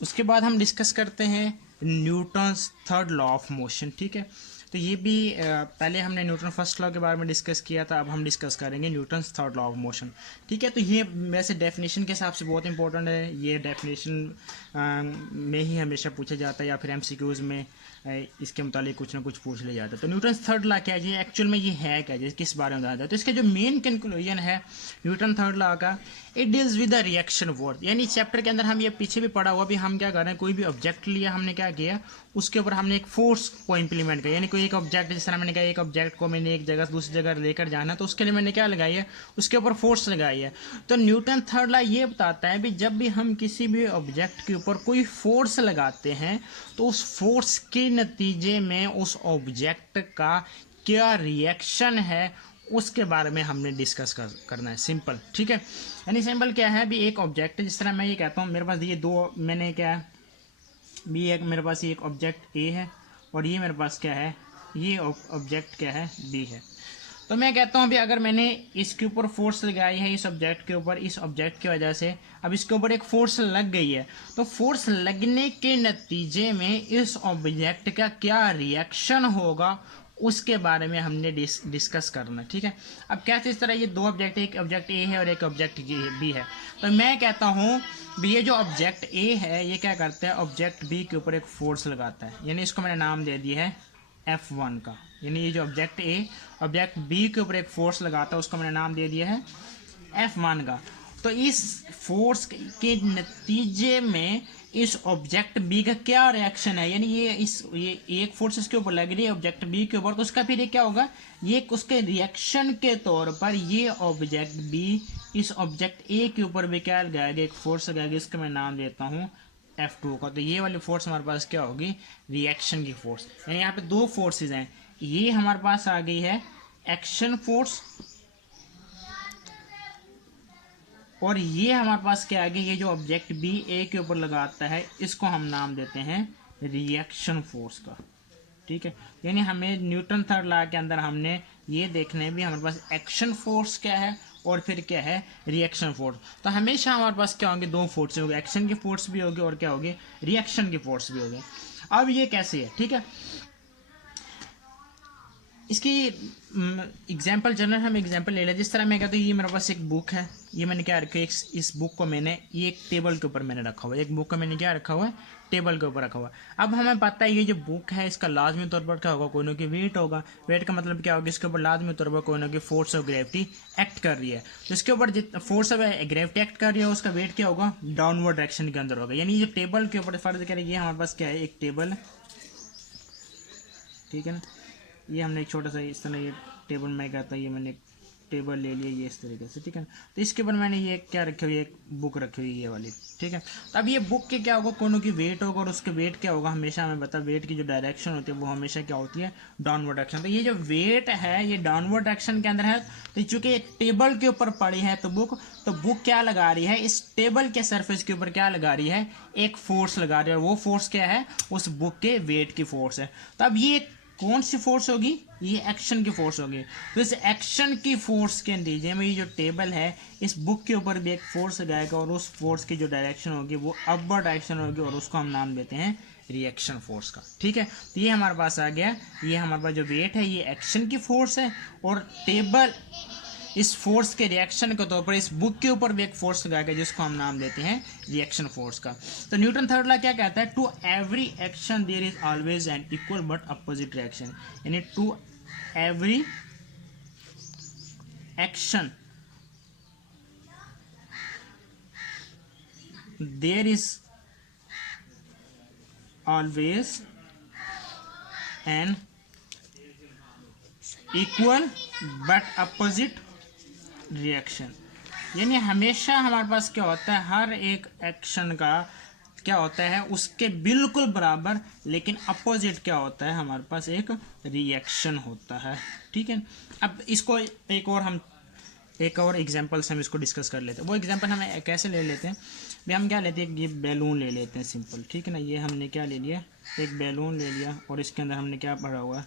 उसके बाद हम डिस्कस करते हैं Newton's third law of motion. ठीक है, तो ये भी पहले हमने न्यूटन फर्स्ट लॉ के बारे में डिस्कस किया था, अब हम डिस्कस करेंगे Newton's third law of motion. ठीक है, तो ये वैसे डेफिनेशन के हिसाब से बहुत इंपॉर्टेंट है, ये डेफिनेशन में ही हमेशा पूछा जाता है या फिर एमसीक्यूज में इसके मुतालिक कुछ ना कुछ पूछ लिया जाता है। तो न्यूटन थर्ड लॉ क्या है, एक्चुअल में ये है क्या, जैसे किस बारे में बताया जाता है। तो इसका जो मेन कंक्लूजन है न्यूटन थर्ड लॉ का, it deals with the reaction word. यानी चैप्टर के अंदर हम ये पीछे भी पढ़ा हुआ, भी हम क्या कर रहे हैं, कोई भी ऑब्जेक्ट लिया, हमने क्या किया, उसके ऊपर हमने एक फोर्स को इंप्लीमेंट किया। यानी कोई एक ऑब्जेक्ट, जिस तरह मैंने कहा एक ऑब्जेक्ट को मैंने एक जगह से दूसरी जगह लेकर जाना, तो उसके लिए मैंने क्या लगाई है, उसके ऊपर फोर्स लगाई है। तो न्यूटन थर्ड लॉ ये बताता है भी जब भी हम किसी भी ऑब्जेक्ट के ऊपर कोई फोर्स लगाते हैं तो उस फोर्स के नतीजे में उस ऑब्जेक्ट का क्या रिएक्शन है उसके बारे में हमने डिस्कस करना है। सिंपल, ठीक है। यानी सिंपल क्या है, भी एक ऑब्जेक्ट, जिस तरह मैं ये कहता हूँ मेरे पास ये दो, मैंने क्या है भी, एक मेरे पास ये एक ऑब्जेक्ट ए है और ये मेरे पास क्या है, ये ऑब्जेक्ट क्या है, बी है। तो मैं कहता हूँ भी अगर मैंने इसके ऊपर फोर्स लगाई है, इस ऑब्जेक्ट के ऊपर, इस ऑब्जेक्ट की वजह से अब इसके ऊपर एक फोर्स लग गई है, तो फोर्स लगने के नतीजे में इस ऑब्जेक्ट का क्या रिएक्शन होगा उसके बारे में हमने डिस्कस करना। ठीक है, अब कैसे, इस तरह ये दो ऑब्जेक्ट, एक ऑब्जेक्ट ए है और एक ऑब्जेक्ट बी है। तो मैं कहता हूँ भी ये जो ऑब्जेक्ट ए है ये क्या करता है, ऑब्जेक्ट बी के ऊपर एक फोर्स लगाता है, यानी इसको मैंने नाम दे दिया है F1 का। यानी ये जो ऑब्जेक्ट ए ऑब्जेक्ट बी के ऊपर एक फोर्स लगाता है, उसको मैंने नाम दे दिया है F1 का। तो इस फोर्स के नतीजे में इस ऑब्जेक्ट बी का क्या रिएक्शन है, यानी ये एक फोर्स इसके ऊपर लग रही है ऑब्जेक्ट बी के ऊपर, तो उसका फिर ये क्या होगा, ये उसके रिएक्शन के तौर पर ये ऑब्जेक्ट बी इस ऑब्जेक्ट ए के ऊपर भी क्या लगाएगा, एक फोर्स लगाएगा, इसका मैं नाम देता हूँ F2 का। तो ये वाली फोर्स हमारे पास क्या होगी, रिएक्शन की फोर्स। यानी यहाँ पे दो फोर्सेज हैं, ये हमारे पास आ गई है एक्शन फोर्स और ये हमारे पास क्या आ गई, ये जो ऑब्जेक्ट बी ए के ऊपर लगाता है इसको हम नाम देते हैं रिएक्शन फोर्स का। ठीक है, यानी हमें न्यूटन थर्ड लॉ के अंदर हमने ये देखना है भी हमारे पास एक्शन फोर्स क्या है और फिर क्या है, रिएक्शन फोर्स। तो हमेशा हमारे पास क्या होंगे, दो फोर्स होंगे, एक्शन की फोर्स भी होगी और क्या होगी, रिएक्शन की फोर्स भी होगी। अब ये कैसे है, ठीक है, इसकी एग्जाम्पल जनरल हम एग्जाम्पल ले लें। जिस तरह मैं कहता हूँ ये मेरे पास एक बुक है, ये मैंने क्या रखा है, इस बुक को मैंने ये एक टेबल के ऊपर मैंने रखा हुआ है, एक बुक को मैंने क्या रखा हुआ है, टेबल के ऊपर रखा हुआ है। अब हमें पता है ये जो बुक है इसका लाजमी तौर पर क्या होगा, कोई ना कोई वेट होगा। वेट का मतलब क्या होगा, इसके ऊपर लाजमी तौर पर कोई ना कोई फोर्स ऑफ ग्रेविटी एक्ट कर रही है। तो इसके ऊपर जितना फोर्स ऑफ ग्रेविटी एक्ट कर रही है उसका वेट क्या होगा, डाउनवर्ड डायरेक्शन के अंदर होगा। यानी ये टेबल के ऊपर फर्ज करें, ये हमारे पास क्या है, एक टेबल है, ठीक है ना। ये हमने एक छोटा सा इस तरह ये टेबल में कहता है, ये मैंने एक टेबल ले लिया ये इस तरीके से, ठीक है ना। तो इसके ऊपर मैंने ये क्या रखी हुई है, एक बुक रखी हुई है ये वाली, ठीक है। तो अब ये बुक के क्या होगा, कोनो की वेट होगा और उसके वेट क्या होगा, हमेशा हमें पता वेट की जो डायरेक्शन होती है वो हमेशा क्या होती है, डाउनवर्ड डायरेक्शन। तो ये जो वेट है ये डाउनवर्ड डायरेक्शन के अंदर है। तो चूंकि ये टेबल के ऊपर पड़ी है तो बुक क्या लगा रही है, इस टेबल के सरफेस के ऊपर क्या लगा रही है, एक फोर्स लगा रही है, और वो फोर्स क्या है, उस बुक के वेट की फोर्स है। तो अब ये कौन सी फोर्स होगी, ये एक्शन की फोर्स होगी। तो इस एक्शन की फोर्स के नतीजे में ये जो टेबल है इस बुक के ऊपर भी एक फोर्स लगाएगा और उस फोर्स की जो डायरेक्शन होगी वो अपवर्ड डायरेक्शन होगी और उसको हम नाम देते हैं रिएक्शन फोर्स का। ठीक है, तो ये हमारे पास आ गया, ये हमारे पास जो वेट है ये एक्शन की फोर्स है और टेबल इस फोर्स के रिएक्शन के तौर पर इस बुक के ऊपर भी एक फोर्स लगाएगा जिसको हम नाम देते हैं रिएक्शन फोर्स का। तो न्यूटन थर्ड लॉ क्या कहता है, to every action there is always an equal but opposite reaction. यानी to every action there is always an equal but opposite reaction. यानी हमेशा हमारे पास क्या होता है, हर एक एक्शन का क्या होता है उसके बिल्कुल बराबर लेकिन अपोजिट क्या होता है, हमारे पास एक रिएक्शन होता है। ठीक है, अब इसको एक और एग्जांपल से हम इसको डिस्कस कर लेते हैं। वो एग्जांपल हम कैसे ले लेते हैं भाई, हम क्या लेते हैं, ये बैलून ले लेते हैं सिंपल, ठीक है ना। ये हमने क्या ले लिया, एक बैलून ले लिया और इसके अंदर हमने क्या भरा हुआ है,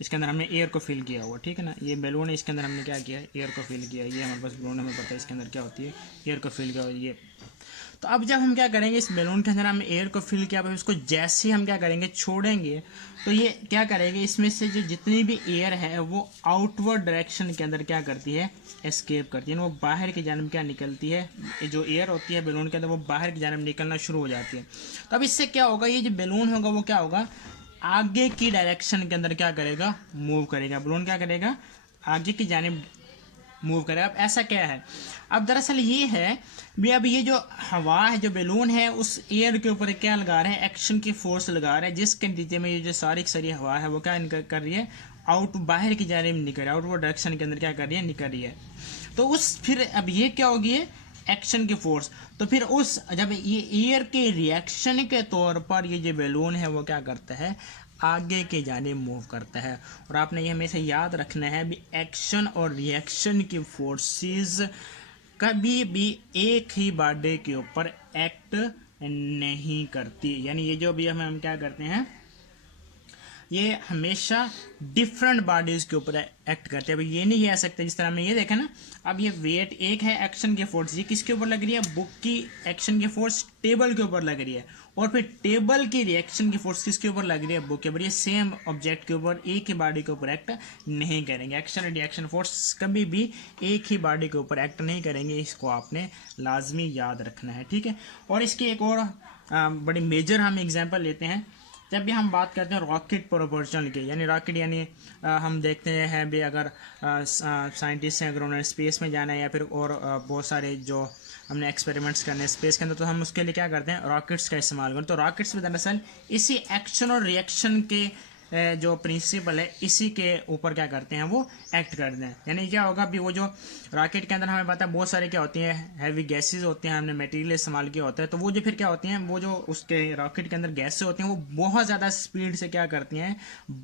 इसके अंदर हमने एयर को फिल किया हुआ, ठीक है ना। ये बैलून है, इसके अंदर हमने क्या किया, एयर को फिल किया। ये हमारे पास बैलून, हमें पता है इसके अंदर क्या होती है, एयर को फिल किया। ये तो अब जब हम क्या करेंगे, इस बैलून के अंदर हम एयर को फिल किया, उसको जैसे ही हम क्या करेंगे छोड़ेंगे, तो ये क्या करेंगे, इसमें से जो जितनी भी एयर है वो आउटवर्ड डायरेक्शन के अंदर क्या करती है, एस्केप करती है, वो बाहर की जानब क्या निकलती है, जो एयर होती है बैलून के अंदर वो बाहर की जानब निकलना शुरू हो जाती है। तो अब इससे क्या होगा, ये जो बैलून होगा वो क्या होगा, आगे की डायरेक्शन के अंदर क्या करेगा, मूव करेगा, बैलून क्या करेगा, आगे की जानिब मूव करेगा। अब ऐसा क्या है, अब दरअसल ये है भी, अब ये जो हवा है, जो बैलून है, उस एयर के ऊपर क्या लगा रहे हैं, एक्शन की फोर्स लगा रहे हैं, जिसके नतीजे में ये जो सारी सारी हवा है वो क्या कर रही है, बाहर की जानिब निकल रही है, आउटवर्ड डायरेक्शन के अंदर क्या कर रही है, निकल रही है। तो उस फिर अब ये क्या होगी, ये एक्शन की फोर्स, तो फिर उस जब ये एयर के रिएक्शन के तौर पर ये जो बैलून है वो क्या करता है, आगे के जानिब मूव करता है। और आपने ये हमेशा याद रखना है भी, एक्शन और रिएक्शन की फोर्सेस कभी भी एक ही बॉडी के ऊपर एक्ट नहीं करती, यानी ये जो भी हम क्या करते हैं, ये हमेशा डिफरेंट बॉडीज के ऊपर एक्ट करते हैं। अब ये नहीं कह सकते, जिस तरह हमने ये देखा ना, अब ये वेट एक है, एक्शन की फोर्स ये किसके ऊपर लग रही है, बुक की एक्शन की फोर्स टेबल के ऊपर लग रही है, और फिर टेबल की रिएक्शन की फोर्स किसके ऊपर लग रही है, बुक के ऊपर। ये सेम ऑब्जेक्ट के ऊपर एक ही बॉडी के ऊपर एक्ट नहीं करेंगे, एक्शन और रिएक्शन फोर्स कभी भी एक ही बॉडी के ऊपर एक्ट नहीं करेंगे, इसको आपने लाजमी याद रखना है, ठीक है। और इसकी एक और बड़ी मेजर हम एग्जाम्पल लेते हैं, जब भी हम बात करते हैं रॉकेट प्रोपोर्शन की, यानी रॉकेट यानी हम देखते हैं भी, अगर साइंटिस्ट हैं, अगर उन्होंने स्पेस में जाना है या फिर और बहुत सारे जो हमने एक्सपेरिमेंट्स करने हैं स्पेस के अंदर, तो हम उसके लिए क्या करते हैं, रॉकेट्स का इस्तेमाल करते हैं। तो रॉकेट्स में दरअसल इसी एक्शन और रिएक्शन के जो प्रिंसिपल है, इसी के ऊपर क्या करते हैं, वो एक्ट करते हैं। यानी क्या होगा भी, वो जो रॉकेट के अंदर हमें पता है बहुत सारे क्या होती हैं, हैवी गैसेज होते हैं, हमने मटेरियल इस्तेमाल किया होता है, तो वो जो फिर क्या होती हैं, वो जो उसके रॉकेट के अंदर गैसेज होती हैं वो बहुत ज़्यादा स्पीड से क्या करती हैं,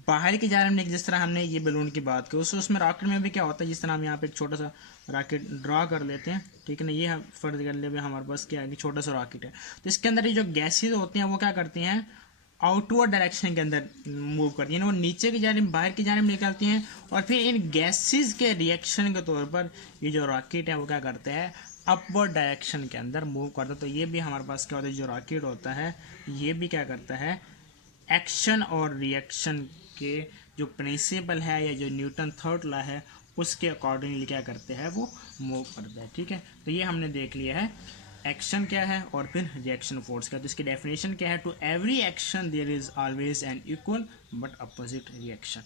बाहर की जानिब निकल, जिस तरह हमने ये बैलून की बात की, उसमें रॉकेट में भी क्या होता है, जिस तरह हम यहाँ पे एक छोटा सा रॉकेट ड्रा कर लेते हैं, ठीक है ना, ये हम फर्ज कर ले हमारे पास क्या है, छोटा सा रॉकेट है, तो इसके अंदर ये जो गैसेज होती हैं वो क्या करती हैं, आउटवर्ड डायरेक्शन के अंदर मूव करती हैं, वो नीचे की जानिब बाहर की जानिब निकलती हैं, और फिर इन गैसेस के रिएक्शन के तौर पर ये जो रॉकेट है वो क्या करता है, अपवर्ड डायरेक्शन के अंदर मूव करता है। तो ये भी हमारे पास क्या होता है, जो रॉकेट होता है ये भी क्या करता है, एक्शन और रिएक्शन के जो प्रिंसिपल है, या जो न्यूटन थर्ड लॉ है, उसके अकॉर्डिंगली क्या करते हैं, वो मूव करता है, ठीक है। तो ये हमने देख लिया है एक्शन क्या है और फिर रिएक्शन फोर्स क्या है। तो इसकी डेफिनेशन क्या है, to every action there is always an equal but opposite reaction.